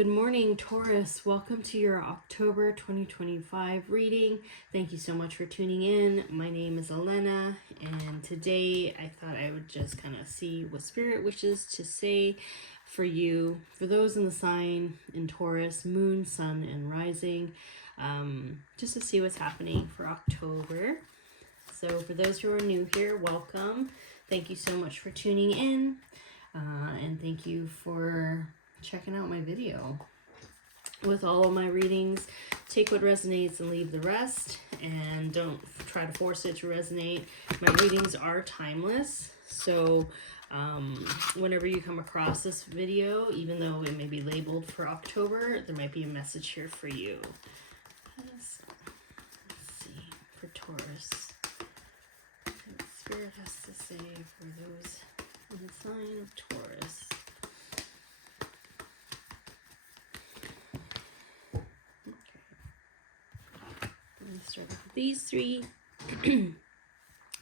Good morning, Taurus. Welcome to your October 2025 reading. Thank you so much for tuning in. My name is Ellena, and today I thought I would just kind of see what Spirit wishes to say for you, for those in the sign in Taurus, Moon, Sun, and Rising, just to see what's happening for October. So for those who are new here, welcome. Thank you so much for tuning in, and thank you for checking out my video. With all of my readings, take what resonates and leave the rest, and don't try to force it to resonate. My readings are timeless, so whenever you come across this video, even though it may be labeled for October, there might be a message here for you. Let's see, for Taurus, what Spirit has to say for those in the sign of Taurus. Start with these three.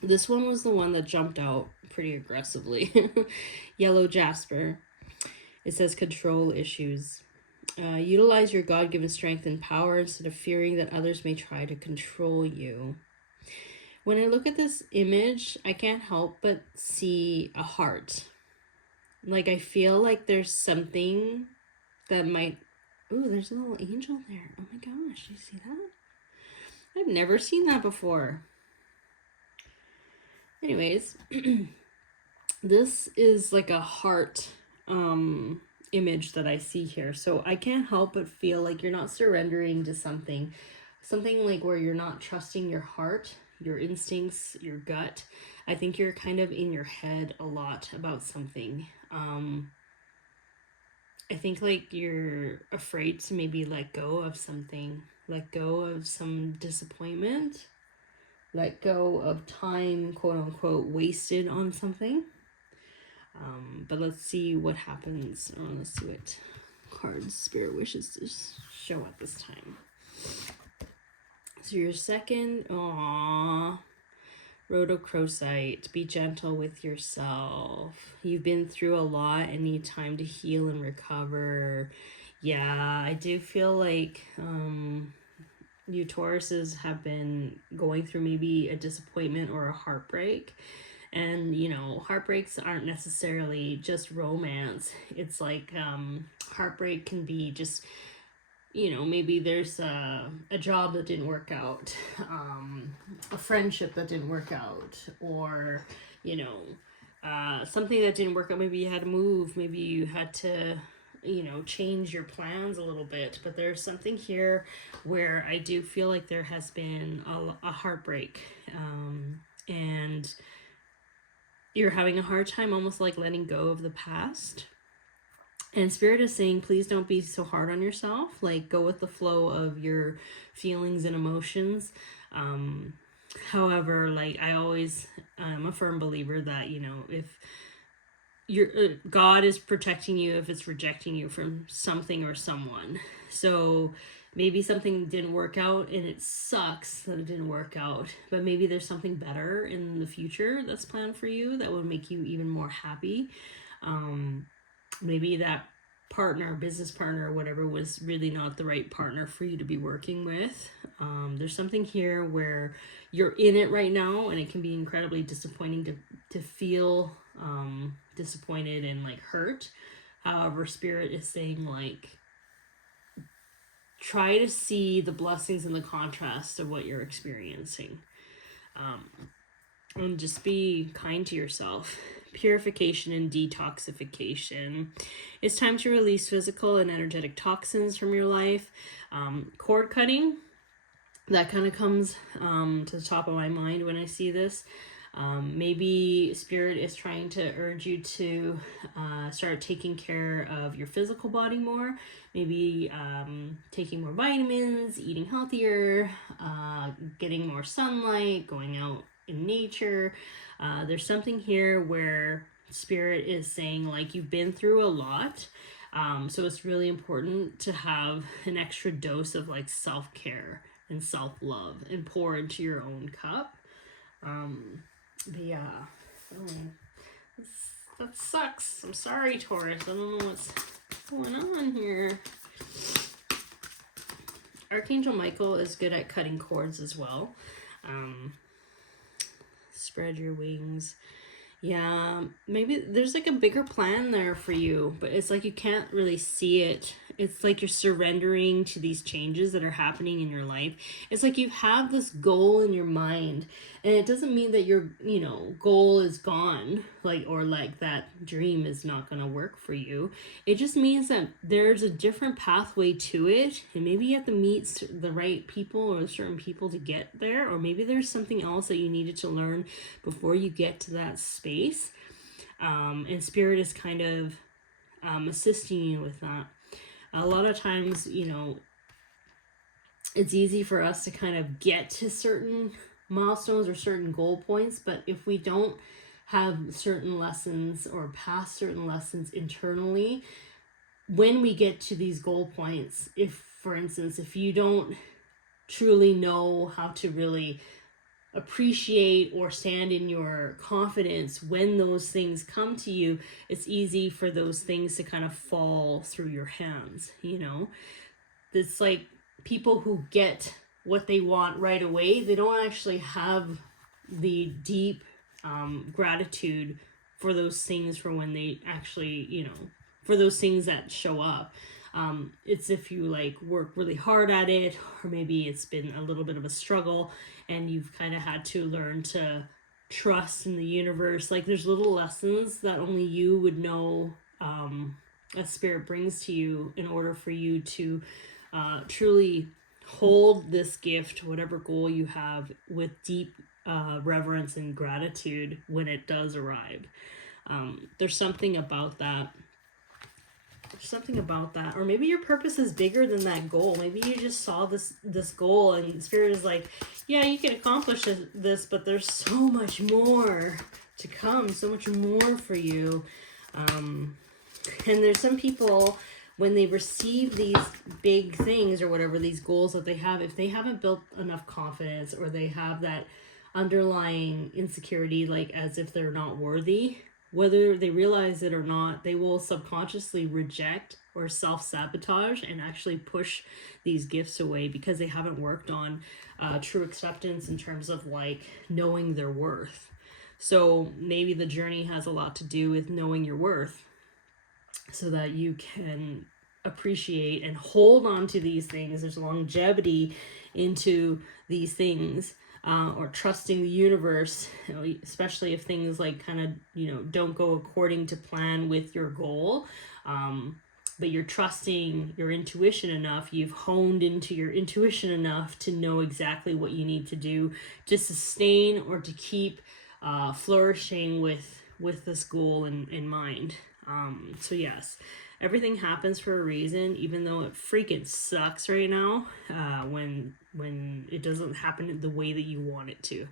This one was the one that jumped out pretty aggressively. Yellow Jasper. It says control issues. Utilize your God-given strength and power instead of fearing that others may try to control you. When I look at this image, I can't help but see a heart. Like, I feel like there's something that might... Ooh, there's a little angel there. Oh my gosh, you see that? I've never seen that before. Anyways, this is like a heart image that I see here. So I can't help but feel like you're not surrendering to something. Something like where you're not trusting your heart, your instincts, your gut. I think you're kind of in your head a lot about something. I think like you're afraid to maybe let go of something. Let go of some disappointment, let go of time, quote unquote, wasted on something. But let's see what happens. Let's see what cards Spirit wishes to show at this time. So your second, Rhodochrosite, be gentle with yourself. You've been through a lot and need time to heal and recover. Yeah, I do feel like you Tauruses have been going through maybe a disappointment or a heartbreak. And, you know, heartbreaks aren't necessarily just romance. It's like heartbreak can be just, you know, maybe there's a job that didn't work out, a friendship that didn't work out, or, you know, something that didn't work out. Maybe you had to move, maybe you had to, you know, change your plans a little bit. But there's something here where I do feel like there has been a heartbreak, and you're having a hard time almost like letting go of the past. And Spirit is saying, please don't be so hard on yourself. Like, go with the flow of your feelings and emotions. However, like, I'm a firm believer that, you know, if God is protecting you if it's rejecting you from something or someone. So maybe something didn't work out and it sucks that it didn't work out, but maybe there's something better in the future that's planned for you that would make you even more happy. Maybe that partner, business partner, or whatever was really not the right partner for you to be working with. There's something here where you're in it right now, and it can be incredibly disappointing to feel disappointed and like hurt. However, Spirit is saying, like, try to see the blessings and the contrast of what you're experiencing, and just be kind to yourself. Purification and detoxification. It's time to release physical and energetic toxins from your life. Cord cutting, that kind of comes to the top of my mind when I see this. Maybe Spirit is trying to urge you to start taking care of your physical body more. Maybe taking more vitamins, eating healthier, getting more sunlight, going out in nature. There's something here where Spirit is saying, like, you've been through a lot. So it's really important to have an extra dose of like self-care and self-love and pour into your own cup. But yeah, that sucks. I'm sorry, Taurus. I don't know what's going on here. Archangel Michael is good at cutting cords as well. Spread your wings. Yeah, maybe there's like a bigger plan there for you, but it's like you can't really see it. It's like you're surrendering to these changes that are happening in your life. It's like you have this goal in your mind, and it doesn't mean that your, goal is gone, like, or like that dream is not going to work for you. It just means that there's a different pathway to it, and maybe you have to meet the right people or certain people to get there, or maybe there's something else that you needed to learn before you get to that space. And Spirit is kind of assisting you with that. A lot of times, it's easy for us to kind of get to certain milestones or certain goal points, but if we don't have certain lessons or pass certain lessons internally, when we get to these goal points, if, for instance, if you don't truly know how to really appreciate or stand in your confidence when those things come to you, it's easy for those things to kind of fall through your hands. It's like people who get what they want right away, they don't actually have the deep gratitude for those things, for when they actually, for those things that show up. It's if you like work really hard at it, or maybe it's been a little bit of a struggle and you've kind of had to learn to trust in the universe. Like there's little lessons that only you would know, a Spirit brings to you in order for you to truly hold this gift, whatever goal you have, with deep reverence and gratitude when it does arrive. There's something about that. Or maybe your purpose is bigger than that goal. Maybe you just saw this goal and Spirit is like, yeah, you can accomplish this, but there's so much more to come, so much more for you. And there's some people, when they receive these big things or whatever, these goals that they have, if they haven't built enough confidence, or they have that underlying insecurity, like as if they're not worthy, whether they realize it or not, they will subconsciously reject or self-sabotage and actually push these gifts away because they haven't worked on true acceptance in terms of like knowing their worth. So maybe the journey has a lot to do with knowing your worth, so that you can appreciate and hold on to these things. There's longevity into these things. Or trusting the universe, especially if things like kind of, don't go according to plan with your goal. But you're trusting your intuition enough, you've honed into your intuition enough to know exactly what you need to do to sustain or to keep flourishing with this goal in mind. So yes, everything happens for a reason, even though it freaking sucks right now, when it doesn't happen the way that you want it to.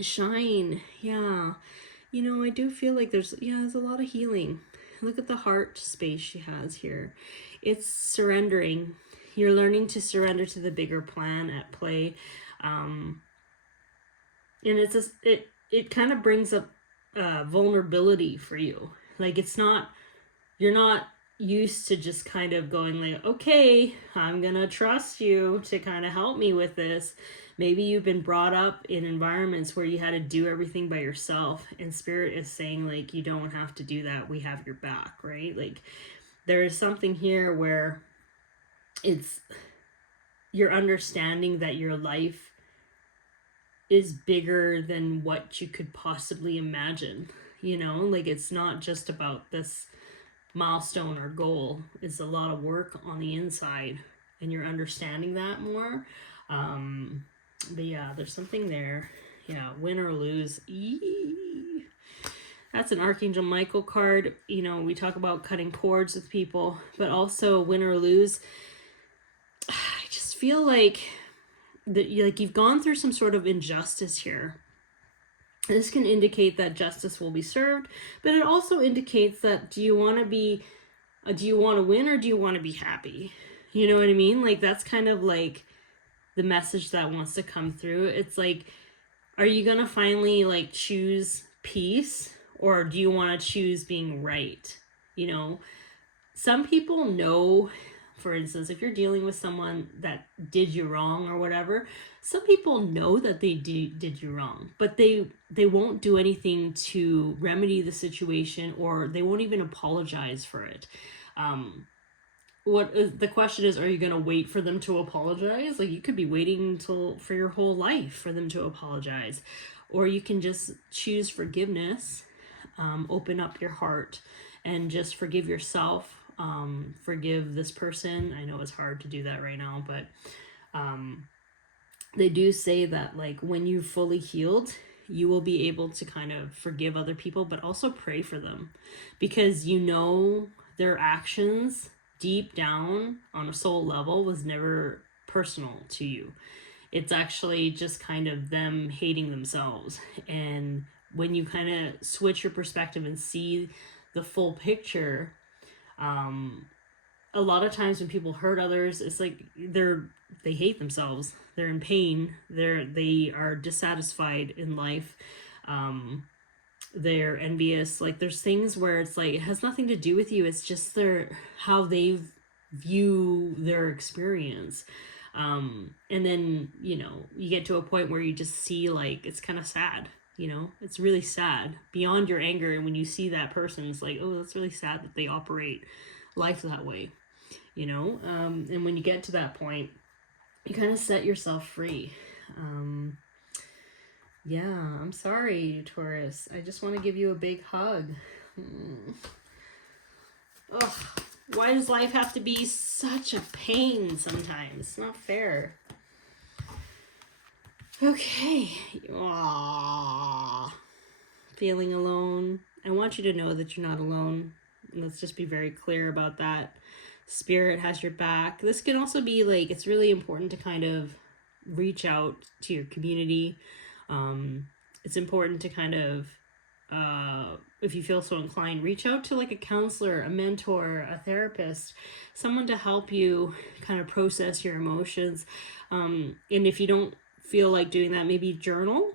Shine, yeah. I do feel like there's a lot of healing. Look at the heart space she has here. It's surrendering. You're learning to surrender to the bigger plan at play. And it kind of brings up vulnerability for you. Like you're not used to just kind of going like, okay, I'm gonna trust you to kind of help me with this. Maybe you've been brought up in environments where you had to do everything by yourself, and Spirit is saying like, you don't have to do that. We have your back, right? Like there is something here where it's you're understanding that your life is bigger than what you could possibly imagine. Like it's not just about this milestone or goal. It's a lot of work on the inside, and you're understanding that more. But yeah, there's something there. Yeah, win or lose. That's an Archangel Michael card. We talk about cutting cords with people, but also win or lose. I just feel like that you've gone through some sort of injustice here. This can indicate that justice will be served, but it also indicates that do you want to win, or do you want to be happy? You know what I mean? Like that's kind of like the message that wants to come through. It's like, are you going to finally like choose peace, or do you want to choose being right? Some people know For instance, if you're dealing with someone that did you wrong or whatever, some people know that they did you wrong, but they won't do anything to remedy the situation, or they won't even apologize for it. The question is, are you going to wait for them to apologize? Like, you could be waiting for your whole life for them to apologize, or you can just choose forgiveness, open up your heart and just forgive yourself, forgive this person. I know it's hard to do that right now, but they do say that, like, when you're fully healed, you will be able to kind of forgive other people, but also pray for them, because you know their actions deep down on a soul level was never personal to you. It's actually just kind of them hating themselves. And when you kind of switch your perspective and see the full picture, a lot of times when people hurt others, it's like they hate themselves. They're in pain. They are dissatisfied in life. They're envious. Like, there's things where it's like, it has nothing to do with you. It's just how they view their experience. And then, you get to a point where you just see, like, it's kind of sad. It's really sad beyond your anger. And when you see that person, it's like, oh, that's really sad that they operate life that way, and when you get to that point, you kind of set yourself free. Yeah, I'm sorry, Taurus. I just want to give you a big hug. Ugh, why does life have to be such a pain sometimes? It's not fair. Okay. Aww. Feeling alone. I want you to know that you're not alone. Let's just be very clear about that. Spirit has your back. This can also be like, it's really important to kind of reach out to your community. It's important to kind of, if you feel so inclined, reach out to like a counselor, a mentor, a therapist, someone to help you kind of process your emotions. And if you don't feel like doing that, maybe journal.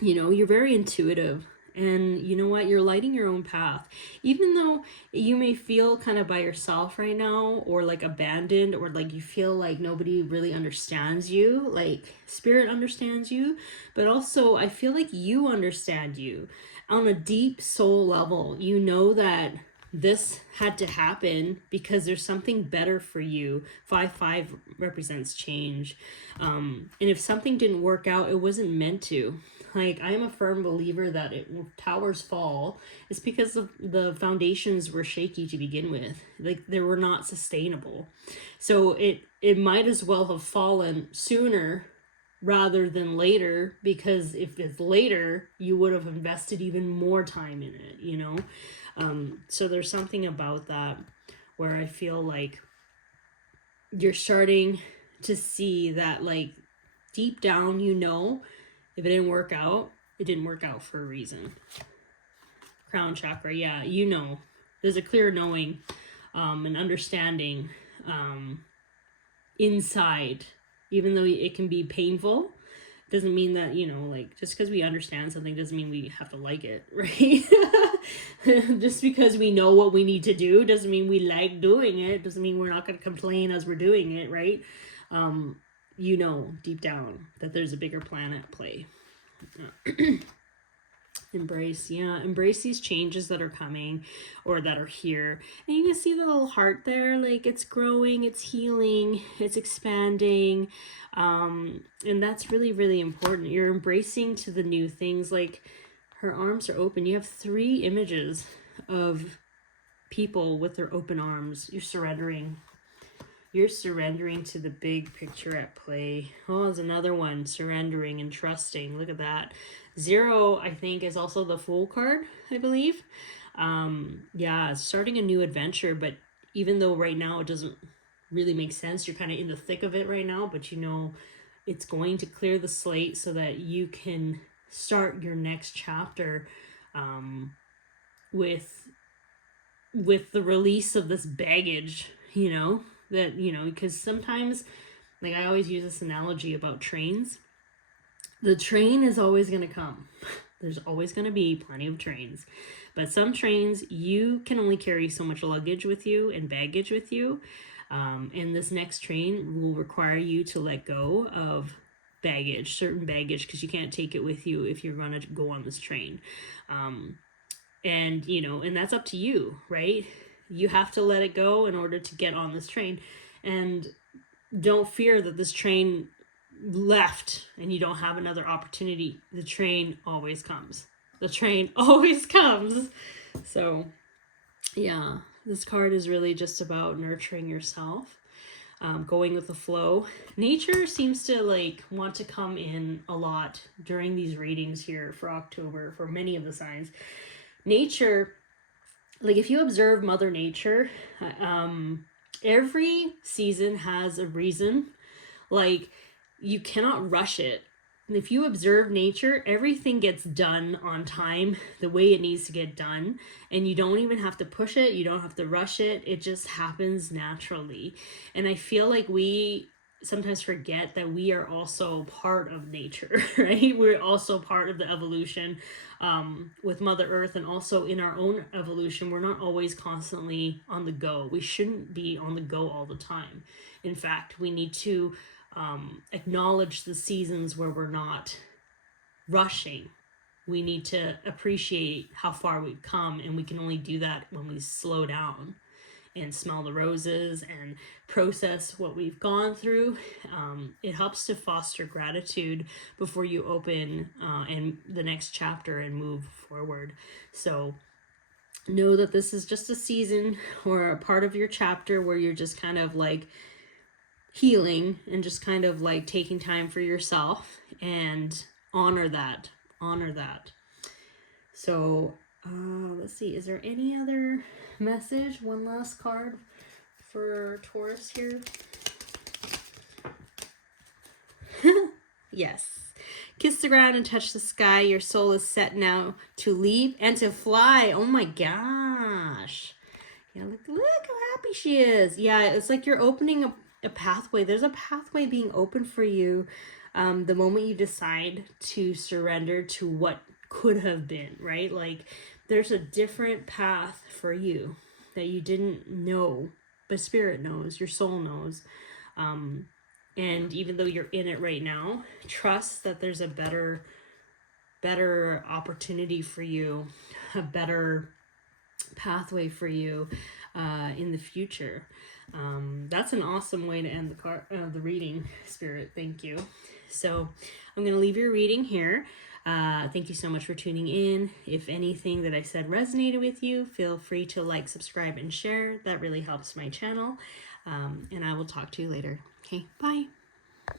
You're very intuitive, and you know what, you're lighting your own path. Even though you may feel kind of by yourself right now, or like abandoned, or like you feel like nobody really understands you, like spirit understands you, but also I feel like you understand you on a deep soul level. You know that this had to happen because there's something better for you. 5-5 represents change. And if something didn't work out, it wasn't meant to. Like, I am a firm believer that towers fall. It's because the foundations were shaky to begin with. Like, they were not sustainable. So it might as well have fallen sooner rather than later, because if it's later, you would have invested even more time in it, So there's something about that where I feel like you're starting to see that, like, deep down, if it didn't work out, it didn't work out for a reason. Crown chakra, yeah, there's a clear knowing, and understanding inside. Even though it can be painful, doesn't mean that, like, just because we understand something doesn't mean we have to like it, right? Just because we know what we need to do doesn't mean we like doing it. Doesn't mean we're not going to complain as we're doing it, right? Deep down that there's a bigger plan at play. Embrace these changes that are coming or that are here. And you can see the little heart there, like, it's growing, it's healing, it's expanding. And that's really, really important. You're embracing to the new things. Like, her arms are open. You have 3 images of people with their open arms. You're surrendering to the big picture at play. Oh, there's another one, surrendering and trusting. Look at that. 0, I think, is also the Fool card, I believe. Starting a new adventure, but even though right now it doesn't really make sense, you're kind of in the thick of it right now, but it's going to clear the slate so that you can start your next chapter with the release of this baggage, because sometimes, like, I always use this analogy about trains. The train is always going to come. There's always going to be plenty of trains. But some trains, you can only carry so much luggage with you and baggage with you. And this next train will require you to let go of baggage, certain baggage, because you can't take it with you if you're going to go on this train. And, you know, and that's up to you, right? You have to let it go in order to get on this train. And don't fear that this train left and you don't have another opportunity. The train always comes. The train always comes. So, yeah, this card is really just about nurturing yourself, going with the flow. Nature seems to like want to come in a lot during these readings here for October for many of the signs. Nature, like if you observe Mother Nature, every season has a reason. Like you cannot rush it. And if you observe nature, everything gets done on time, the way it needs to get done. And you don't even have to push it. You don't have to rush it. It just happens naturally. And I feel like we sometimes forget that we are also part of nature, right? We're also part of the evolution with Mother Earth, and also in our own evolution. We're not always constantly on the go. We shouldn't be on the go all the time. In fact, we need to acknowledge the seasons where we're not rushing. We need to appreciate how far we've come, and we can only do that when we slow down and smell the roses and process what we've gone through. It helps to foster gratitude before you open in the next chapter and move forward. So know that this is just a season or a part of your chapter where you're just kind of like healing and just kind of like taking time for yourself, and honor that. So let's see, is there any other message? One last card for Taurus here. Yes. Kiss the ground and touch the sky. Your soul is set now to leap and to fly. Oh my gosh. Yeah, look how happy she is. Yeah, it's like you're opening a pathway. There's a pathway being open for you the moment you decide to surrender to what could have been, right? Like there's a different path for you that you didn't know, but Spirit knows, your soul knows. And even though you're in it right now, trust that there's a better opportunity for you, a better pathway for you in the future. That's an awesome way to end the reading, Spirit. Thank you. So I'm going to leave your reading here. Thank you so much for tuning in. If anything that I said resonated with you, feel free to like, subscribe, and share. That really helps my channel. And I will talk to you later. Okay, bye.